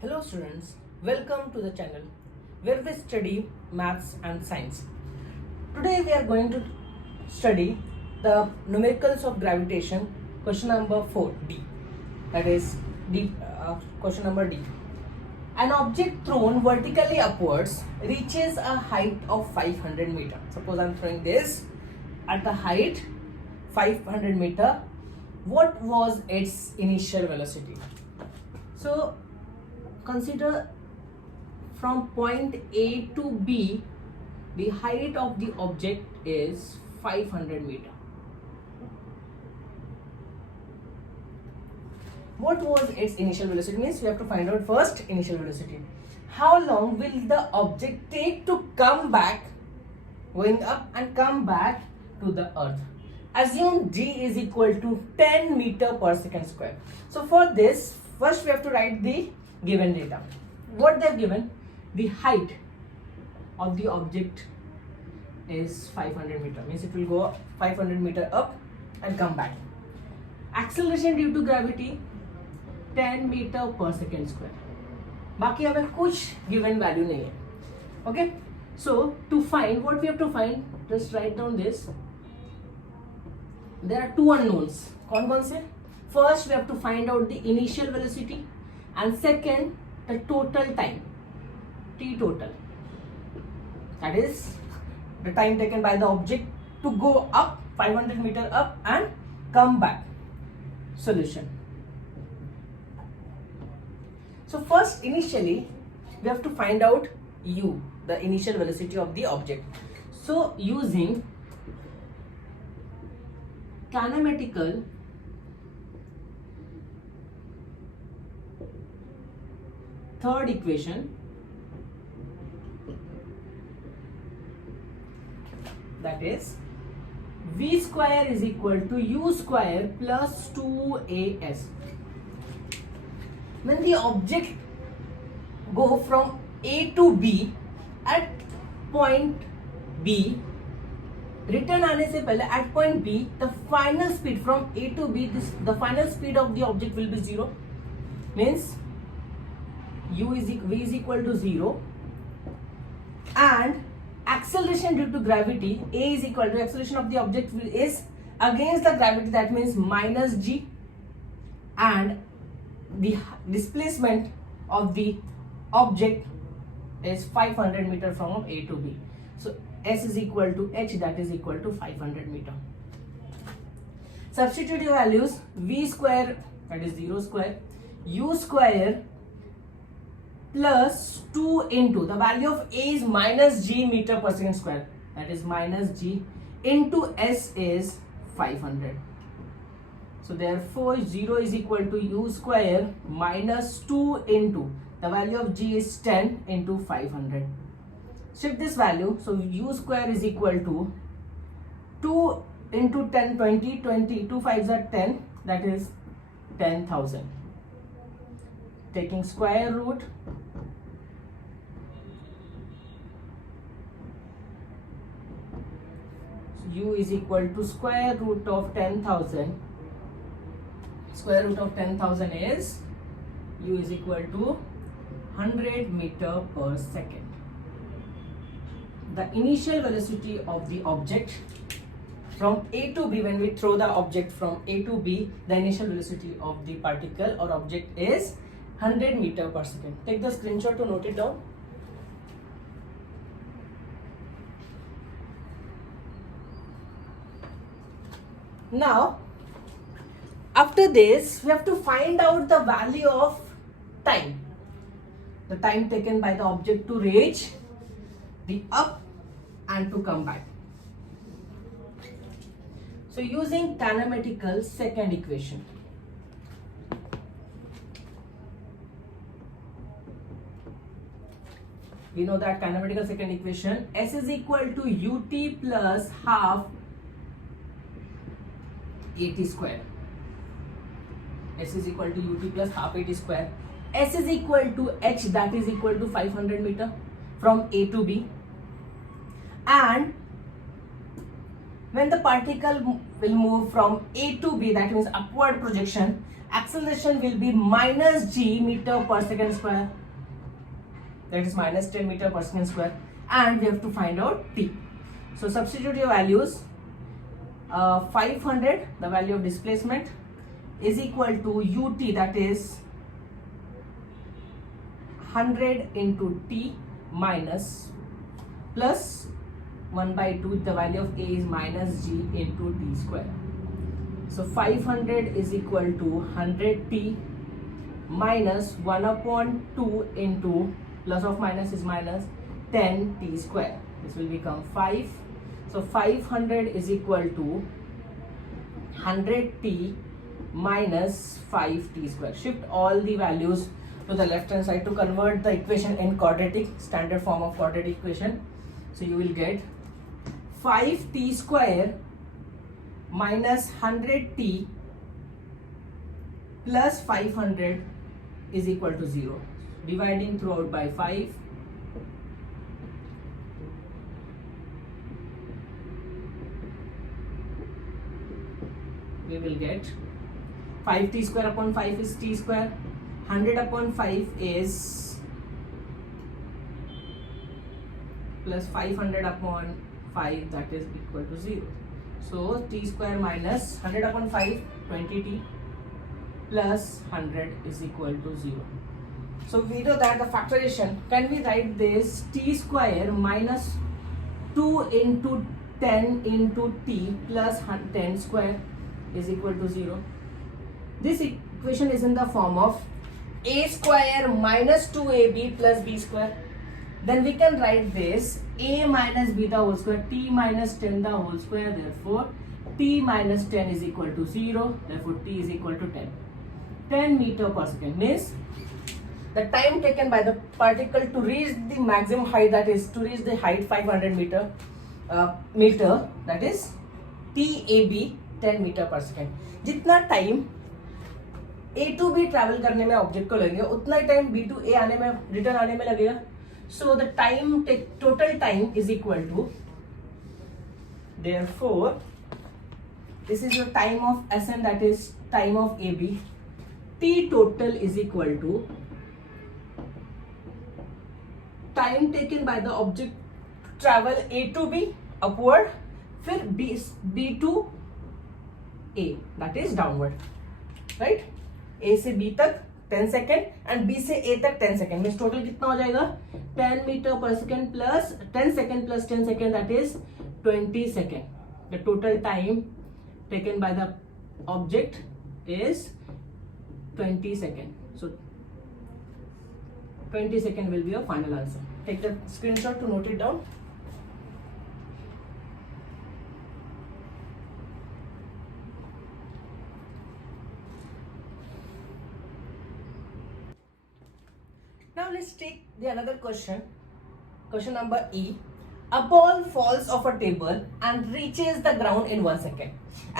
Hello students, welcome to the channel where we study maths and science. Today we are going to study the numericals of gravitation, question number 4D. That is question number D. An object thrown vertically upwards reaches a height of 500 meter. Suppose I am throwing this at the height 500 meter. What was its initial velocity? So consider from point A to B, the height of the object is 500 meter. What was its initial velocity? Means we have to find out first initial velocity. How long will the object take to come back, going up and come back to the earth? Assume g is equal to 10 meter per second square. So for this, first we have to write the given data. What they have given, the height of the object is 500 meter, means it will go 500 meter up and come back. Acceleration due to gravity 10 meter per second square. बाकी हमें कुछ given value नहीं है. Okay, so to find, what we have to find, just write down this. There are two unknowns. कौन से? First we have to find out the initial velocity and second the total time, t total, that is the time taken by the object to go up 500 meter up and come back. Solution. So first initially we have to find out u, the initial velocity of the object. So using kinematical third equation, that is v square is equal to u square plus 2as. When the object go from A to B at point B, return आने से पहले at point B, the final speed from A to B, the final speed of the object will be 0. Means v is equal to 0, and acceleration due to gravity, a is equal to acceleration of the object is against the gravity, that means minus g, and the displacement of the object is 500 meter from A to B. So s is equal to h, that is equal to 500 meter. Substitute your values. V square, that is 0 square, u square plus 2 into the value of a is minus g meter per second square, that is minus g, into s is 500. So therefore 0 is equal to u square minus 2 into the value of g is 10 into 500. Shift this value, so u square is equal to 2 into 10, 20, 2 5s are 10, that is 10,000. Taking square root, u is equal to square root of 10,000. Square root of 10,000 is u is equal to 100 meter per second. The initial velocity of the object from A to B, when we throw the object from A to B, the initial velocity of the particle or object is 100 meter per second. Take the screenshot to note it down. Now, after this, we have to find out the value of time. The time taken by the object to reach the up and to come back. So using kinematical second equation. We know that kinematical second equation, s is equal to ut plus half at square. S is equal to ut plus half at square. S is equal to h, that is equal to 500 meter from A to B. And when the particle will move from A to B, that means upward projection, acceleration will be minus g meter per second square, that is minus 10 meter per second square, and we have to find out t. So substitute your values. 500, the value of displacement, is equal to ut, that is 100 into t minus plus 1 by 2, the value of a is minus g into t square. So 500 is equal to 100t minus 1 upon 2 into plus of minus is minus 10t square. This will become 5. So 500 is equal to 100t minus 5t square. Shift all the values to the left hand side to convert the equation in quadratic, standard form of quadratic equation. So you will get 5t square minus 100t plus 500 is equal to 0. Dividing throughout by 5. We will get 5t square upon 5 is t square. 100 upon 5 is plus 500 upon 5, that is equal to 0. So t square minus 100 upon 5, 20t plus 100 is equal to 0. So we know that the factorization, can we write this t square minus 2 into 10 into t plus 10 square is equal to 0. This equation is in the form of a square minus 2ab plus b square. Then we can write this a minus b the whole square, t minus 10 the whole square, therefore t minus 10 is equal to 0, therefore t is equal to 10. 10 meter per second means the time taken by the particle to reach the maximum height, that is to reach the height 500 meter, that is TAB 10 metre पर second. जितना time A to B travel करने में object को लगेगा उतना ही time B to A आने में, रिटर्न आने में लगेगा. So the time total time is equal to, therefore this is your time of SN, that is time of AB. T total is equal to time taken by the object to travel A to B upward, फिर B to A, that is downward, right? A से B तक 10 second and B से A तक 10 second. Means total कितना हो जाएगा 10 metre पर second plus 10 second plus 10 second, that is 20 second. The total time taken by the object is 20 seconds. So 20 seconds will be your final answer. Take the screenshot to note it down. Now let's take the another question. Question number E. A ball falls off a table and reaches the ground in 1 second.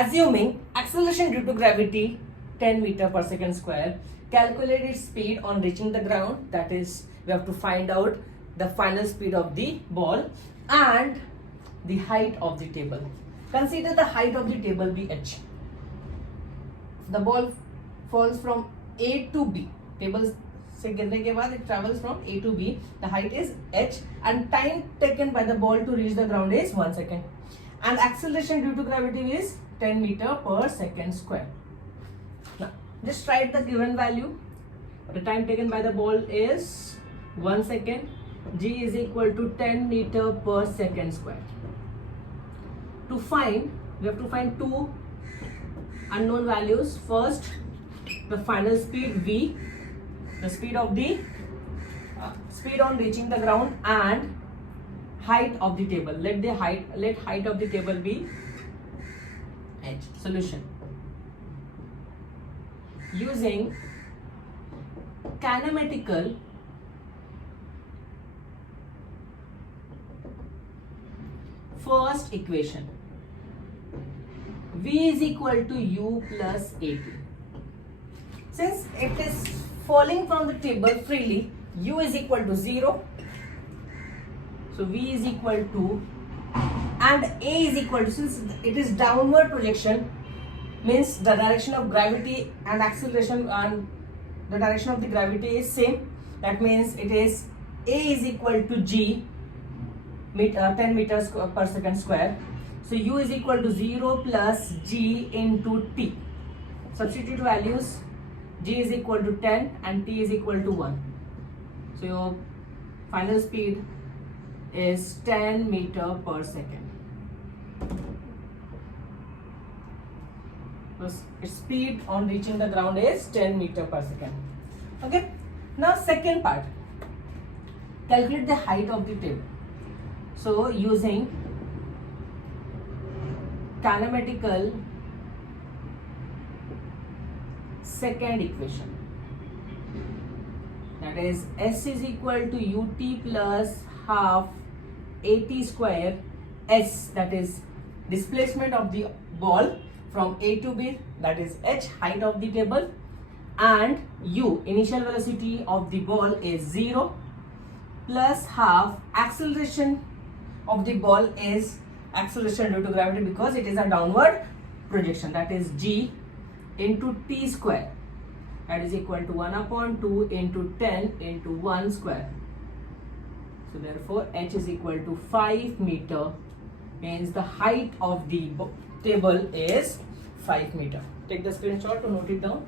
Assuming acceleration due to gravity 10 meter per second square, calculate its speed on reaching the ground. That is, we have to find out the final speed of the ball and the height of the table. Consider the height of the table be h. The ball falls from A to B. Table से गिरने के बाद it travels from A to B. The height is h and time taken by the ball to reach the ground is 1 second. And acceleration due to gravity is 10 meter per second square. Now, just write the given value. The time taken by the ball is 1 second. G is equal to 10 meter per second square. To find, we have to find two unknown values. First, the final speed V, the speed of the speed on reaching the ground, and height of the table. Let height of the table be h. Solution. Using kinematical first equation, V is equal to U plus AT. Since it is falling from the table freely, U is equal to 0. So V is equal to, and A is equal to, since it is downward projection, means the direction of gravity and acceleration and the direction of the gravity is same. That means it is A is equal to G 10 meters per second square. So U is equal to 0 plus G into T. Substitute values. G is equal to 10 and T is equal to 1. So your final speed is 10 meter per second. So its speed on reaching the ground is 10 meter per second. Okay. Now second part. Calculate the height of the table. So using kinematical second equation, that is S is equal to ut plus half at square S, that is displacement of the ball from A to B, that is h, height of the table, and u, initial velocity of the ball is 0, plus half acceleration of the ball is acceleration due to gravity because it is a downward projection, that is g into t square, that is equal to 1 upon 2 into 10 into 1 square. So therefore h is equal to 5 meter, means the height of the table is 5 meter. Take the screenshot to note it down.